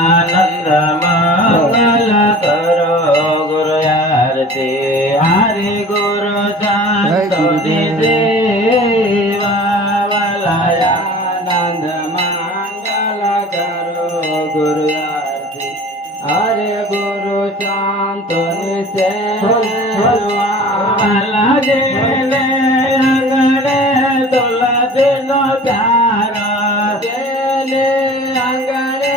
આનંદ મંગલ કરો ગુરુ આરતી હરે ગુરુ સંત દેવા વાલાયા આનંદ મંગલ કરો ગુરુ આરતી હરે ગુરુ સંત સેવા લાગે ને અંગણે તુલસી નો પ્યારો જેને અંગણે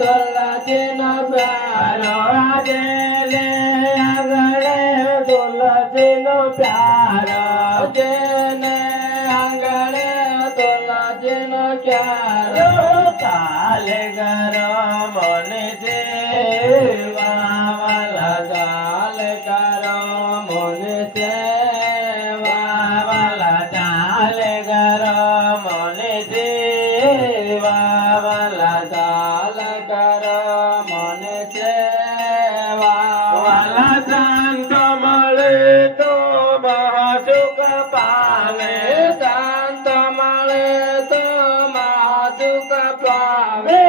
તુલસી નો પ્યારો જેને અંગણે તુલસી નો પ્યારો જેને અંગણે તુલસી નો પ્યારો કાલે ગરો મને દેવા વાલા કાલે કરો મને સેવા વાલા ચાલે ગરો મને દેવા વાલા ચાલ કરો મને સેવા વાલા શાંત મળે તો મહાસુખ પામે શાંત મળે તો મહાસુખ પામે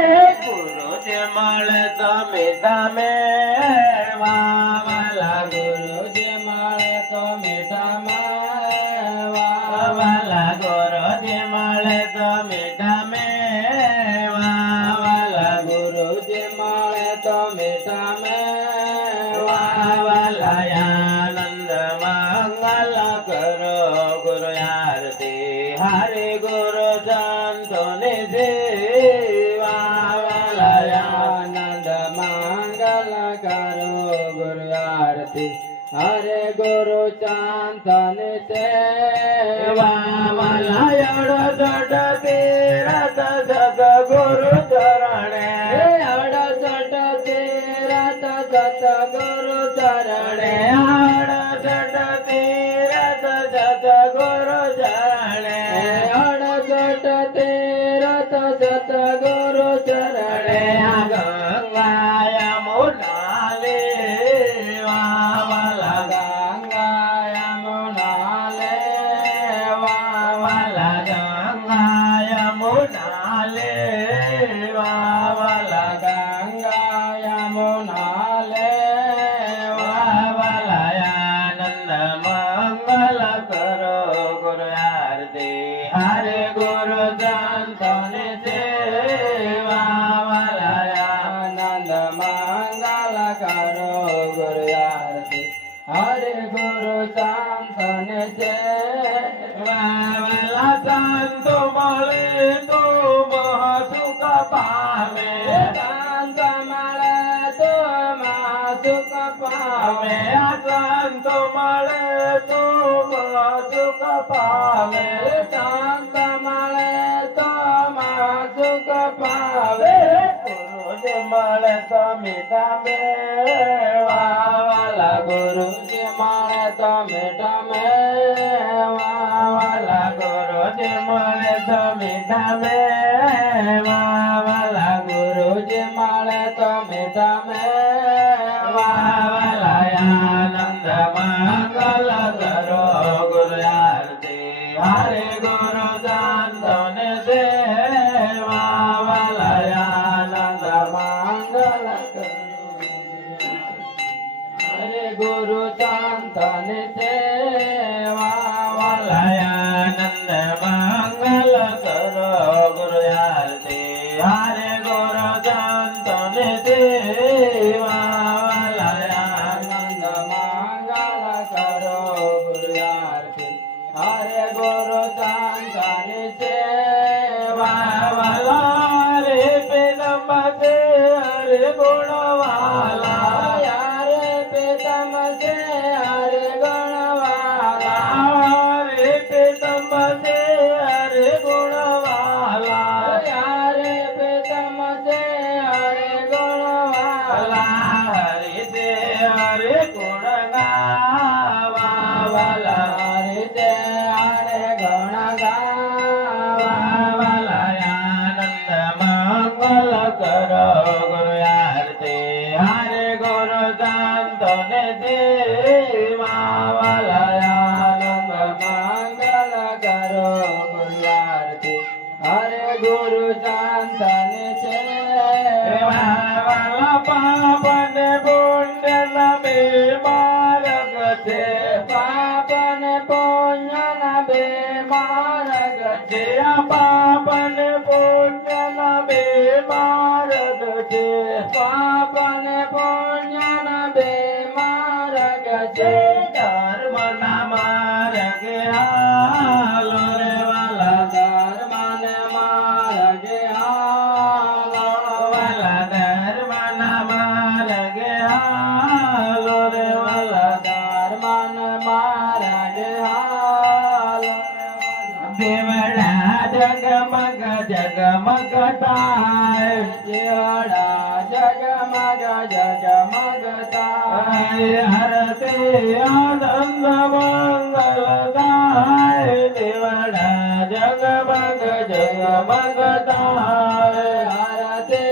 ગુરુ જે મળે તો મીઠા મેવા વાલા ગુરુ જે મળે તો મીઠા મેવા વાલા ગુરુ જે મળે તો મીઠા મેવા વાલા ગુરુ જે મળે તો મીઠા મેવા વાલા આનંદ મંગલ કરો ગુરુ આરતી હરે ગુરુ સંતોને દેવા વાલા આનંદ મંગલ કરો ગુરુ આરતી હરે ગુરુ સંતોને સેવા વાલા અડસઠ તીરથ સત ગુરુ ચરણે અડસઠ તીરથ સત ગુરુ ચરણે અડસઠ તીરથ સત ગુરુ ચરણે અડસઠ તીરથ સત ગુરુ ચરણે ગંગા યમુના લેવા વાલા ગંગા યમુના લેવા વાલા ગંગા યમુના લેવા વાલા ગંગા યમુના લેવા વાલા આનંદ મંગલ કરો ગુરુ આરતી હરે ગુરુ સંતોને સેવા વાલા આનંદ મંગલ કરો ગુરુ આરતી હરે ગુરુ સંતોને સેવા વાલા સંતો મળે તો મહાસુખ પામે સંત મળે તો મહાસુખ પામે સંતો મળે તો મહાસુખ પામે સંત મળે તો મહાસુખ પામે ગુરુ જે મળે તો મીઠા મેવા વાલા ગુરુ જે મળે તો મીઠા મેવા વાલા ગુરુ જે મળે તો મીઠા મેવા વાલા ગુરુ જે મળે તો મીઠા મેવા વાલા આનંદ મંગલ કરો ગુરુ આરતી હરે ગુરુ સંતોને સેવા વાલા આનંદ મંગલ હરે ગુરુ સંતોને સેવા વાલા આનંદ મંગલ કરો ગુરુ આરતી હરે ગુરુ સંતોને સેવા વાલા આનંદ મંગલ કરો ગુરુ આરતી હરે ગુરુ સંતોને સેવા વાલા રે પેદમ સે હરે ગુણવાલા રે પેદમ સે હરે ગુણવાલા પાપન પુણ્યના બે માર્ગ છે પાપન પુણ્યના બે માર્ગ છે પાપન પુણ્યના બે માર્ગ છે પાપન પુણ્યના બે માર્ગ છે ધર્મના માર્ગે હાલો રે વાલા ધર્મને માર્ગે હાલો વાલા ધર્મના માર્ગે હાલો રે વાલા ધર્મને માર્ગે હાલો દેવડા જગમગ જગમગ થાય દેવડા જગમગ જગમગ થાય હરતે આનંદ મંગલ થાય દેવડા જગમગ જગમગ થાય હરતે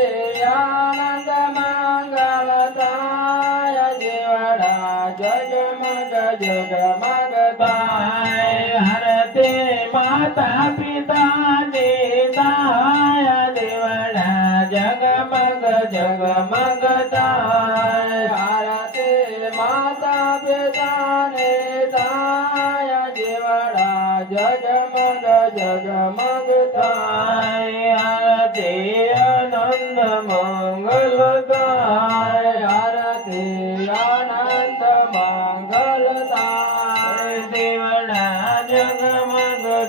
આનંદ મંગલ થાય દેવડા જગમગ જગમગ થાય હરતે માતા પિતાની દાય દેવડા જગમગ જગમગ થાય આરતે માતા પિતાને દાય દેવડા જગમગ જગમગ થાય આરતે આનંદ મંગલ થાય આરતે આનંદ મંગલ થાય દેવડા જગમગ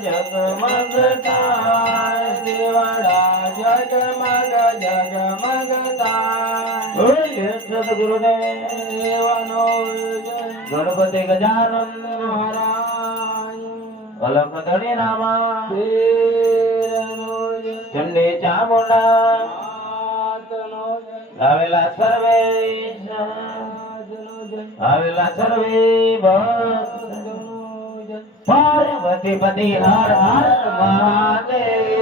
જગમગ થાય દેવડા જગમગ જગમગ થાય સદગુરુદેવનો ગણપતિ ગજાનન મહારાજ અલખ ધણી રામા ચંડી ચામુંડા આવેલા સર્વે ભક્ત પાર્વતી પતિ હર હર મહાદેવ